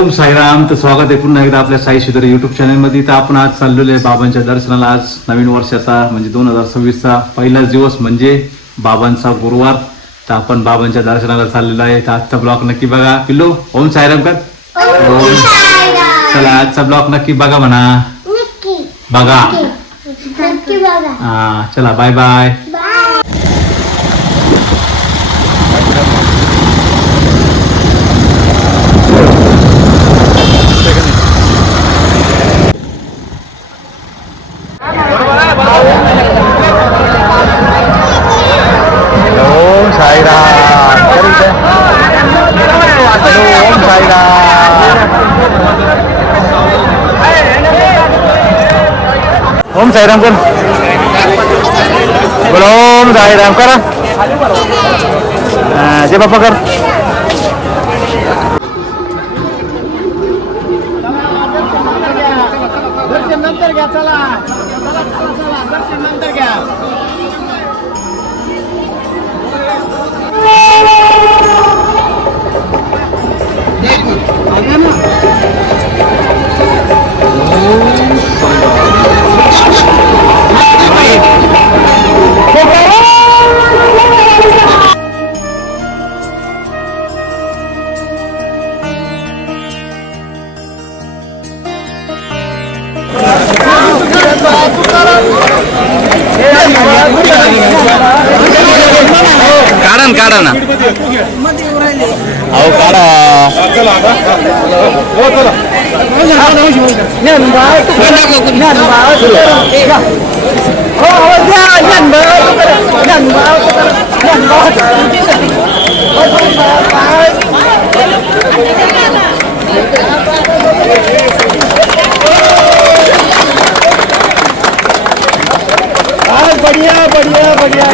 ओम साईराम. तर स्वागत आहे पुन्हा एकदा आपल्या साई शिदर युट्यूब चॅनलमध्ये. तर आपण आज चाललेलो आहे बाबांच्या दर्शनाला. आज नवीन वर्षाचा म्हणजे 2026चा पहिलाच दिवस म्हणजे बाबांचा गुरुवार. तर आपण बाबांच्या दर्शनाला चाललेलो आहे. तर आजचा ब्लॉग नक्की बघा. पिल्लू ओम साईराम कर. चला आजचा ब्लॉग नक्की बघा म्हणा. बघा. हा चला बाय बाय. ओम साईराम. ओम साईराम कोण बोलो. ओम साईराम करा. जय बाप्पा कर. दर्शन नंतर घ्या. चला चला चला चला दर्शन नंतर घ्या. काढा ना. अहो काढा. बढ़िया बढ़िया बढ़िया.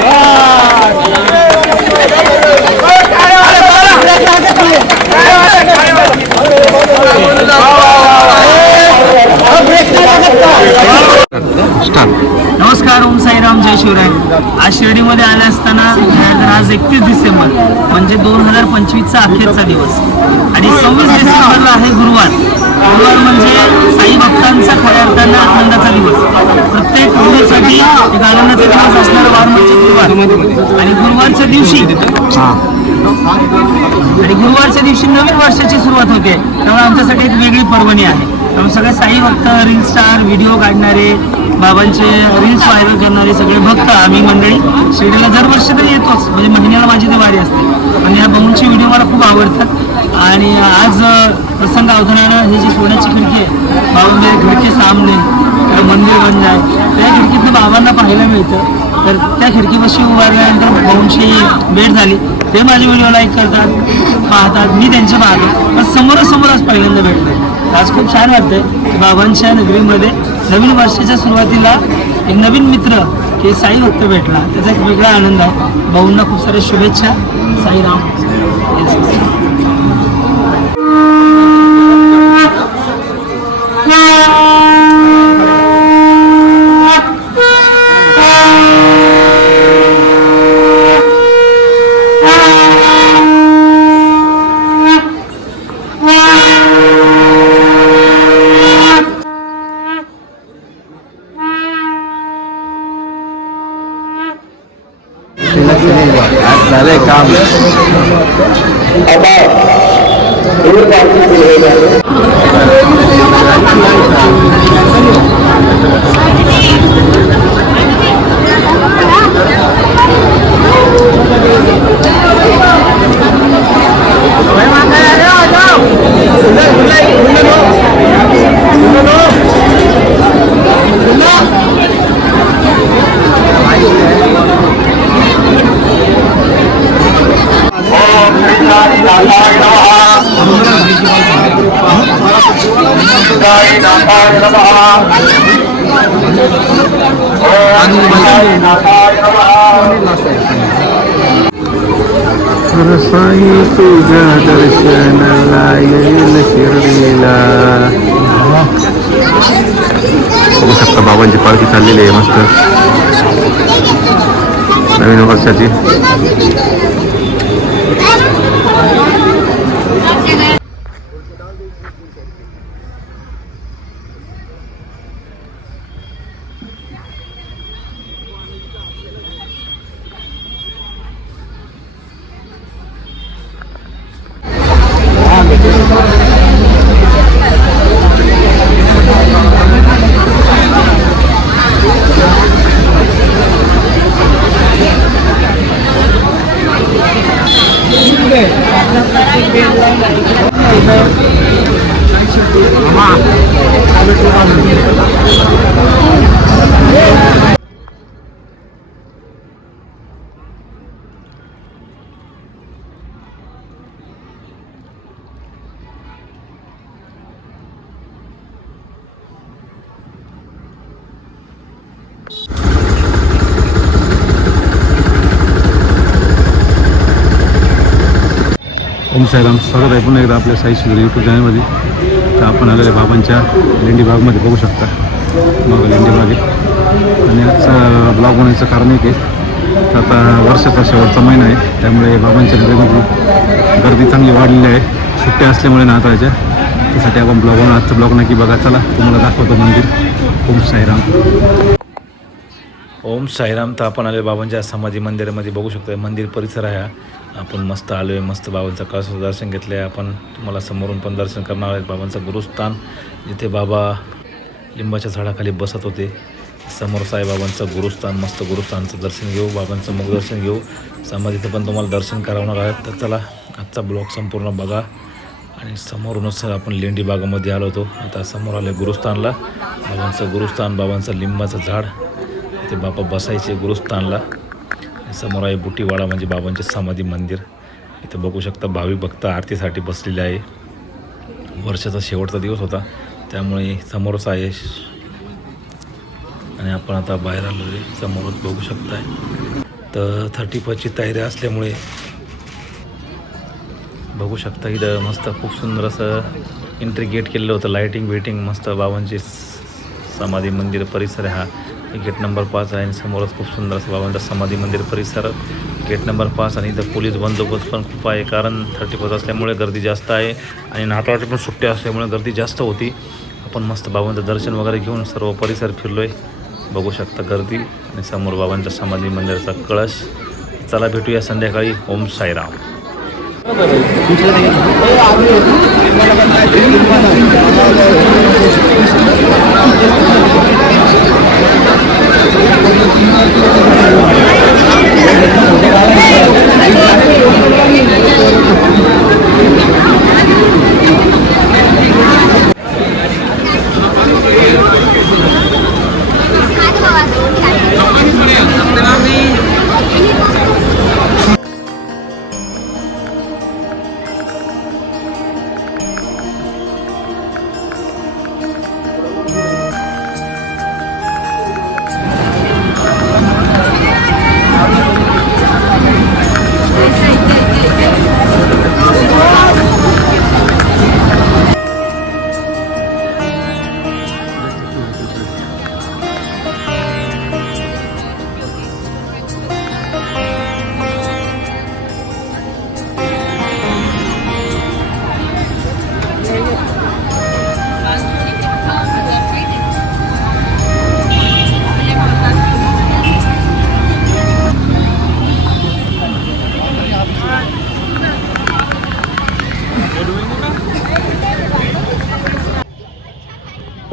नमस्कार. ओम साईराम. जय शिवराय. आज शिर्डीमध्ये आले असताना आज 31 डिसेंबर म्हणजे 2025चा अखेरचा दिवस आणि 26 डिसेंबरला आहे गुरुवार. गुरुवार म्हणजे साई भक्तांचा खऱ्या अर्थानं आनंदाचा दिवस. प्रत्येक हिंदूसाठी एक आनंदाचा दिवस असणारा वार म्हणजे गुरुवार. आणि गुरुवारच्या दिवशी नवीन वर्षाची सुरुवात होते. त्यामुळे आमच्यासाठी एक वेगळी पर्वणी आहे. त्यामुळे सगळे साई भक्त, रील स्टार, व्हिडिओ काढणारे, बाबांचे रील्स व्हायरल करणारे सगळे भक्त आम्ही मंडळी शिर्डीला दरवर्षी तर येतोच. म्हणजे महिन्याला माझी ती वारी असते. पण या भाऊंची व्हिडिओ मला खूप आवडतात. आणि आज प्रसंग अवधानानं ही जी सोन्याची खिडकी आहे, बाबा मेरे खिडकी सामने मंदिर बन जाय, त्या खिडकीतनं बाबांना पाहायला मिळतं. तर त्या खिडकीपाशी उभारल्यानंतर भाऊंची भेट झाली. ते माझे व्हिडिओ लाईक करतात, पाहतात, मी त्यांचे पाहतो. पण समोरासमोरच पहिल्यांदा भेटले. आज खूप छान वाटतंय की बाबांच्या नगरीमध्ये नवीन वर्षाच्या सुरुवातीला एक नवीन मित्र की साई भक्त भेटला. त्याचा एक वेगळा आनंद आहे. भाऊंना खूप साऱ्या शुभेच्छा. साईराम. झालंय काम. साई तुझ्या दर्शनाला येईल शिर्डीला. बघू शकता बाबांची पालखी चाललेली आहे मस्त नवीन वर्षाची. ओम साईराम, स्वागत आहे पुन्हा एकदा आपल्या साई शिंदे यूट्यूब चॅनलमध्ये. तर आपण आलेले बाबांच्या लेंडी बागमध्ये बघू शकता. मग लेंडी बाग आहे आणि आजचा ब्लॉग बनवायचं कारण एक आहे, तर आता वर्षाचा शेवटचा महिना आहे, त्यामुळे बाबांच्या नगरीमध्ये गर्दी चांगली वाढलेली आहे. सुट्ट्या असल्यामुळे नाताळच्या, त्यासाठी आपण ब्लॉग बनवून आजचा ब्लॉग नक्की बघा. चला तुम्हाला दाखवतो मंदिर. ओम साईराम. ओम साईराम. तर आपण आलो बाबांच्या समाधी मंदिरामध्ये बघू शकतो. मंदिर परिसर आहे हा. आपण मस्त आलो आहे, मस्त बाबांचं कळसाचं दर्शन घेतलं आहे. आपण तुम्हाला समोरून पण दर्शन करणार आहेत. बाबांचं गुरुस्थान, जिथे बाबा लिंबाच्या झाडाखाली बसत होते. समोर साईबाबांचं गुरुस्थान, मस्त गुरुस्थानचं दर्शन घेऊ, बाबांचं मुखदर्शन घेऊ. समाधीचं पण तुम्हाला दर्शन करवणार आहेत. तर चला आजचा ब्लॉग संपूर्ण बघा. आणि समोरूनच आपण लेंडी बागामध्ये आलो होतो. आता समोर आले गुरुस्थानला. बाबांचं गुरुस्थान, बाबांचं लिंबाचं झाड, ते बाबा बसायचे गुरुस्थानला. समोर आहे बुटीवाडा, म्हणजे बाबांचे समाधी मंदिर. इथं बघू शकता भाविक भक्त आरतीसाठी बसलेले आहे. वर्षाचा शेवटचा दिवस होता, त्यामुळे समोरच आहे. आणि आपण आता बाहेर आलो आहे, समोरच बघू शकताय. तर 35ची तयारी असल्यामुळे बघू शकता इथं मस्त खूप सुंदर असं एंट्री गेट केलेलं होतं. लाईटिंग बिटिंग मस्त. बाबांची समाधी मंदिर परिसर आहे हा. गेट नंबर 5 आहे आणि समोरच खूप सुंदर असं बाबांचा समाधी मंदिर परिसर, गेट नंबर 5. आणि इथं पोलीस बंदोबस्त पण खूप आहे, कारण 35 असल्यामुळे गर्दी जास्त आहे आणि नाताळच्या पण सुट्ट्या असल्यामुळे गर्दी जास्त होती. आपण मस्त बाबांचं दर्शन वगैरे घेऊन सर्व परिसर फिरलो आहे. बघू शकता गर्दी आणि समोर बाबांच्या समाधी मंदिराचा कळस. चला भेटूया संध्याकाळी. ओम साईराम.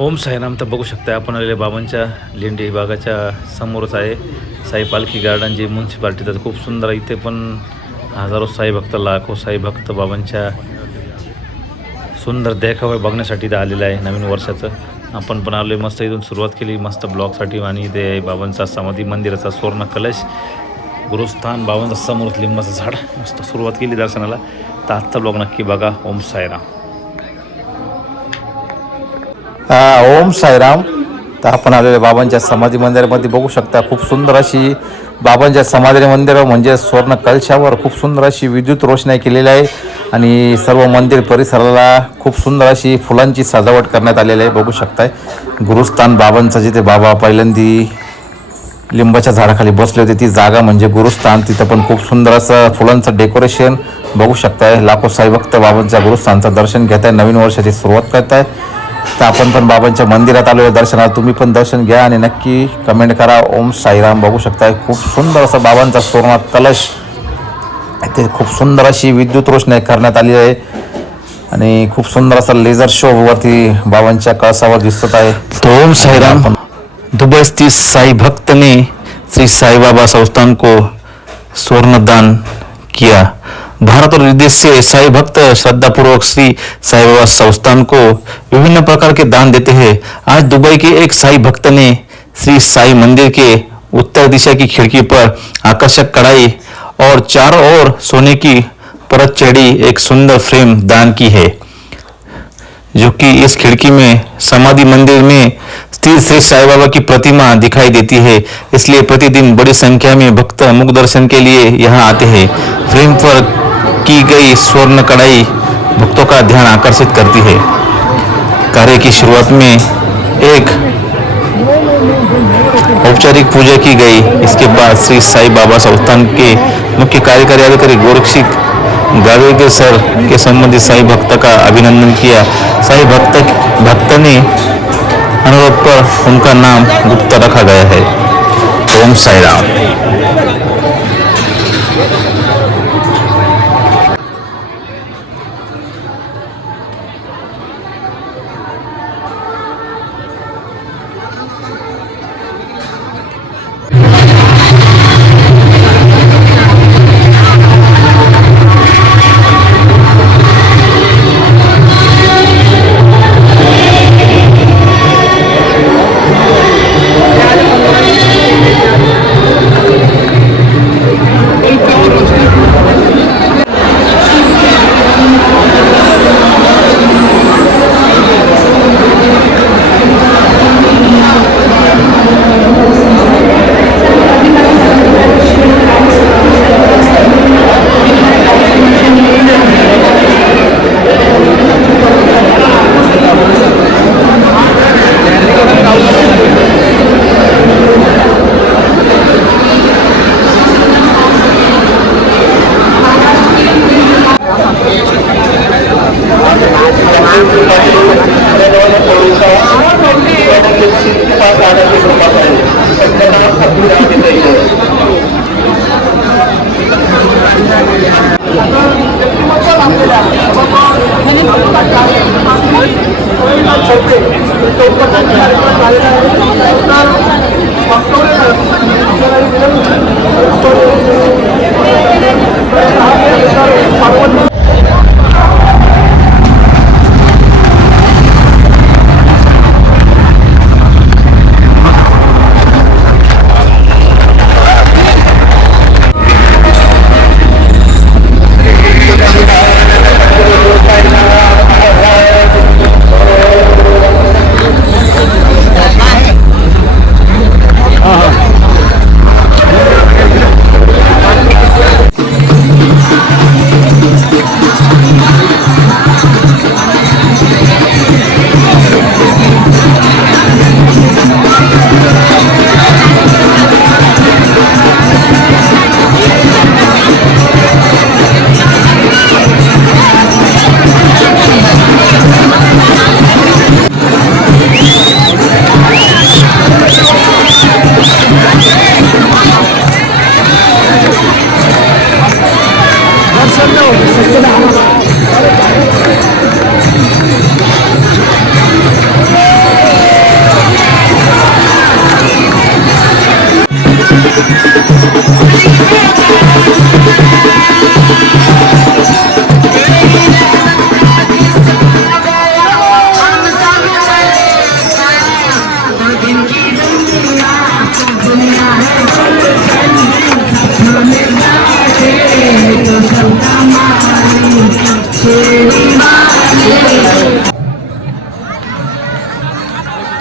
ओम साईराम. तर बघू शकता आपण आलेल्या बाबांच्या लेंडी बागाच्या समोरच आहे साई पालखी गार्डन, जे म्युन्सिपाल्टीचं खूप सुंदर आहे. इथे पण हजारो साई भक्त, लाखो साई भक्त बाबांच्या सुंदर देखावे बघण्यासाठी इथं आलेलं आहे. नवीन वर्षाचं आपण पण आलो आहे. मस्त इथून सुरुवात केली मस्त ब्लॉगसाठी. आणि इथे बाबांचा समाधी मंदिराचा सुवर्ण कलश, गुरुस्थान, बाबांचा समोरच लिंबाचं झाड. मस्त सुरुवात केली दर्शनाला. तर आजचा ब्लॉग नक्की बघा. ओम साईराम. ओम साईराम. तर आपण आलेल्या बाबांच्या समाधी मंदिरामध्ये बघू शकता. खूप सुंदर अशी बाबांच्या समाधी मंदिर, म्हणजे सुवर्ण कलशावर खूप सुंदर अशी विद्युत रोषणाई केलेली आहे. आणि सर्व मंदिर परिसराला खूप सुंदर अशी फुलांची सजावट करण्यात आलेली आहे. बघू शकताय गुरुस्थान बाबांचं, जिथे बाबा पहिल्यांदी लिंबाच्या झाडाखाली बसले होते ती जागा म्हणजे गुरुस्थान. तिथं पण खूप सुंदर असं फुलांचं डेकोरेशन बघू शकताय. लाखो साई भक्त बाबांच्या गुरुस्थानचं दर्शन घेत आहे, नवीन वर्षाची सुरुवात करत आहे. तर आपण पण बाबांच्या मंदिरात आलो आहे दर्शनाला. तुम्ही पण दर्शन घ्या आणि नक्की कमेंट करा. ओम साईराम. बघू शकताय खूप सुंदर असं बाबांचा सुवर्ण कलश, ते खूप सुंदर अशी विद्युत रोषणाई करण्यात आली आहे. आणि खूप सुंदर असा लेझर शो वरती बाबांच्या कळसावर दिसत आहे. तो ओम साईराम. दुबई स्थित साई भक्त ने श्री साई बाबा संस्थान को स्वर्ण दान किया. भारत और विदेश से साई भक्त श्रद्धापूर्वक श्री साई बाबा संस्थान को विभिन्न प्रकार के दान देते हैं. आज दुबई के एक साई भक्त ने श्री साई मंदिर के उत्तर दिशा की खिड़की पर आकर्षक कढ़ाई और चारों ओर सोने की परत चढ़ी एक सुंदर फ्रेम दान की है, जो कि इस खिड़की में समाधि मंदिर में स्थित श्री साई बाबा की प्रतिमा दिखाई देती है. इसलिए प्रतिदिन बड़ी संख्या में भक्त मुख दर्शन के लिए यहाँ आते हैं. फ्रेम पर की गई स्वर्ण कढ़ाई भक्तों का ध्यान आकर्षित करती है। कार्य की शुरुआत में एक औपचारिक पूजा की गई। इसके बाद श्री साई बाबा संस्थान के मुख्य कार्यकारी अधिकारी गोरक्षित गावेकर सर के संबंधित साई भक्त का अभिनंदन किया। साई भक्त ने अनुरोध पर उनका नाम गुप्त रखा गया है। ओम साई राम।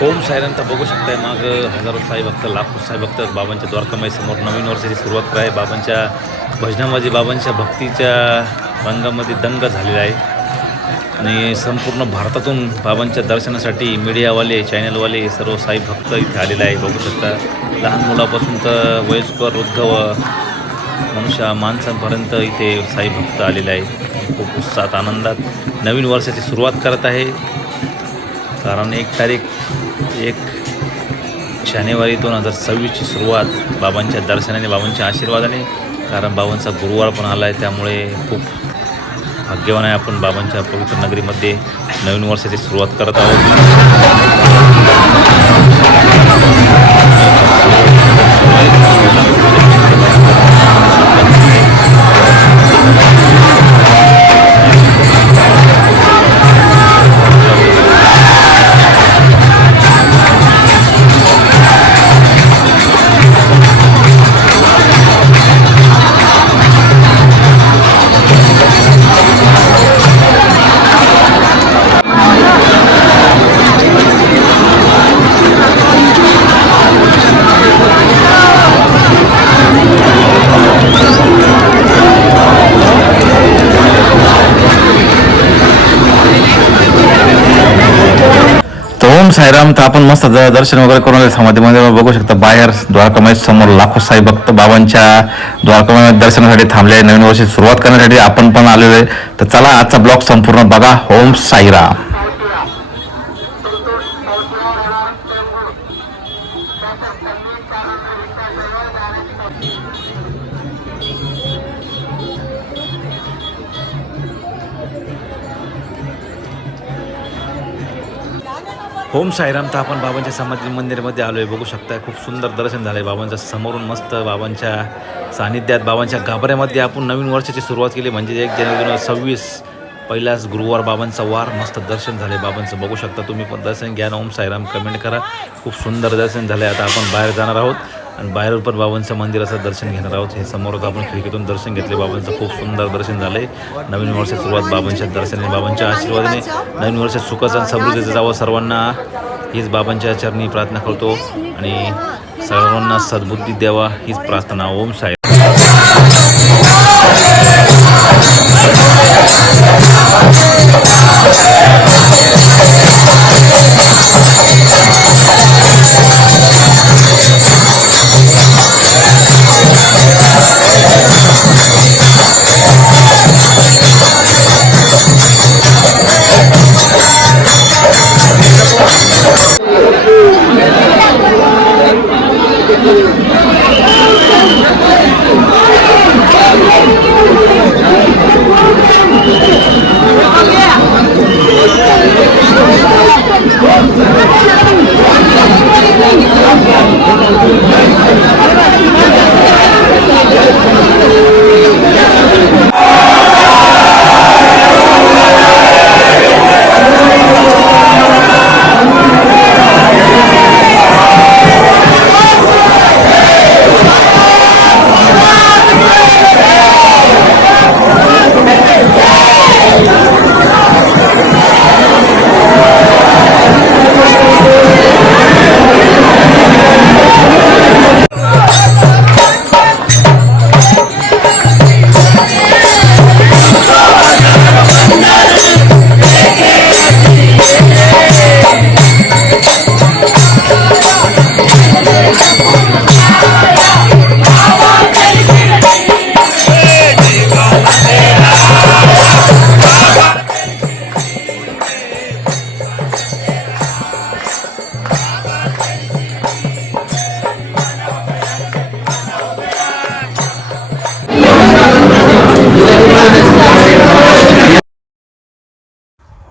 ओम साईराम. तर बघू शकताय माग हजारो साई भक्त, लाखो साई भक्त बाबांच्या द्वारकामाई समोर नवीन वर्षाची सुरुवात कराय. बाबांच्या भजनामध्ये, बाबांच्या भक्तीच्या रंगामध्ये दंग झालेला आहे आणि संपूर्ण भारतातून बाबांच्या दर्शनासाठी मीडियावाले, चॅनलवाले सर्व साई भक्त इथे आलेले आहे. बघू शकता लहान मुलापासून तर वयस्कर, वृद्ध व मनुष्य माणसांपर्यंत इथे साई भक्त आलेले आहे. खूप उत्साहात, आनंदात नवीन वर्षाची सुरुवात करत आहे. कारण 1 जानेवारी 2026ची सुरुवात बाबांच्या दर्शनाने, बाबांच्या आशीर्वादाने. कारण बाबांचा गुरुवार पण आला आहे, त्यामुळे खूप भाग्यवान आहे आपण बाबांच्या पवित्र नगरीमध्ये नवीन वर्षाची सुरुवात करत आहोत. साईराम. तर आपण मस्त दर्शन वगैरे करून आले समाधीमध्ये. बघू शकता बाहेर द्वारकामाई समोर लाखो साई भक्त बाबांच्या द्वारकामाई दर्शनासाठी थांबले. नवीन वर्षी सुरुवात करण्यासाठी आपण पण आलेलो आहे. तर चला आजचा ब्लॉग संपूर्ण बघा. ओम साईराम. ओम साईराम. तर आपण बाबांच्या समाधी मंदिरामध्ये आलो आहे. बघू शकता खूप सुंदर दर्शन झालं आहे बाबांचं समोरून. मस्त बाबांच्या सानिध्यात बाबांच्या गाभाऱ्यामध्ये आपण नवीन वर्षाची सुरुवात केली. म्हणजे 1 जानेवारी 2026 पहिलाच गुरुवार बाबांचा वार. मस्त दर्शन झाले बाबांचं. बघू शकता तुम्ही पण दर्शन घ्या. ओम साईराम कमेंट करा. खूप सुंदर दर्शन झालं आहे. आता आपण बाहेर जाणार आहोत आणि बाहेर पण बाबांचं मंदिराचं दर्शन घेणार आहोत. हे समोर आपण खिडकीतून दर्शन घेतले बाबांचं. खूप सुंदर दर्शन झालं आहे. नवीन वर्षाची सुरुवात बाबांच्या दर्शनाने बाबांच्या आशीर्वादाने नवीन वर्षात सुखाचं आणि समृद्धीचं जावं सर्वांना हीच बाबांच्या चरणी प्रार्थना करतो आणि सर्वांना सद्बुद्धी द्यावा हीच प्रार्थना. ओम साई.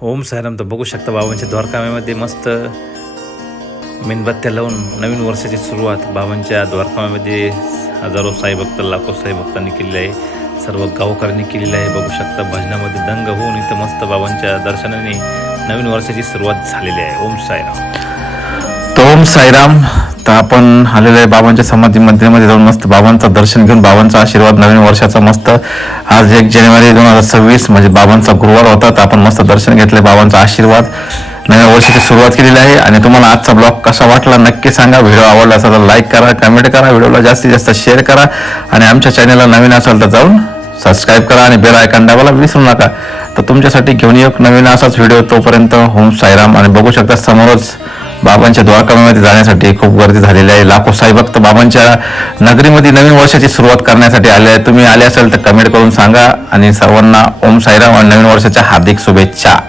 ओम साईराम. तर बघू शकता बाबांच्या द्वारकामामध्ये मस्त मेणबत्त्या लावून नवीन वर्षाची सुरुवात बाबांच्या द्वारकामामध्ये हजारो साईभक्त लाखो साईभक्तांनी केलेली आहे. सर्व गावकऱ्यांनी केलेलं आहे. बघू शकता भजनामध्ये दंग होऊन इथं मस्त बाबांच्या दर्शनाने नवीन वर्षाची सुरुवात झालेली आहे. ओम साईराम. तर ओम साईराम. तर आपण आलेलो आहे बाबांच्या समाधी मंदिरामध्ये जाऊन मस्त बाबांचं दर्शन घेऊन बाबांचा आशीर्वाद नवीन वर्षाचा मस्त. आज 1 जानेवारी 2026 म्हणजे बाबांचा गुरुवार होता. तर आपण मस्त दर्शन घेतले. बाबांचा आशीर्वाद नवीन वर्षाची सुरुवात केलेली आहे. आणि तुम्हाला आजचा ब्लॉग कसा वाटला नक्की सांगा. व्हिडिओ आवडला असेल तर लाईक करा, कमेंट करा, व्हिडिओला जास्तीत जास्त शेअर करा आणि आमच्या चॅनलला नवीन असेल तर जाऊन सबस्क्राईब करा आणि बेल आयकॉन दाबायला विसरू नका. तर तुमच्यासाठी घेऊन येऊ नवीन असाच व्हिडिओ. तोपर्यंत ओम साईराम. आणि बघू शकता समोरच बाबांच्या द्वारकामामध्ये जाण्यासाठी खूप गर्दी झालेली आहे. लाखो साईभक्त बाबांच्या नगरीमध्ये नवीन वर्षाची सुरुवात करण्यासाठी आले आहे. तुम्ही आले असेल तर कमेंट करून सांगा आणि सर्वांना ओम साईराम आणि नवीन वर्षाच्या हार्दिक शुभेच्छा.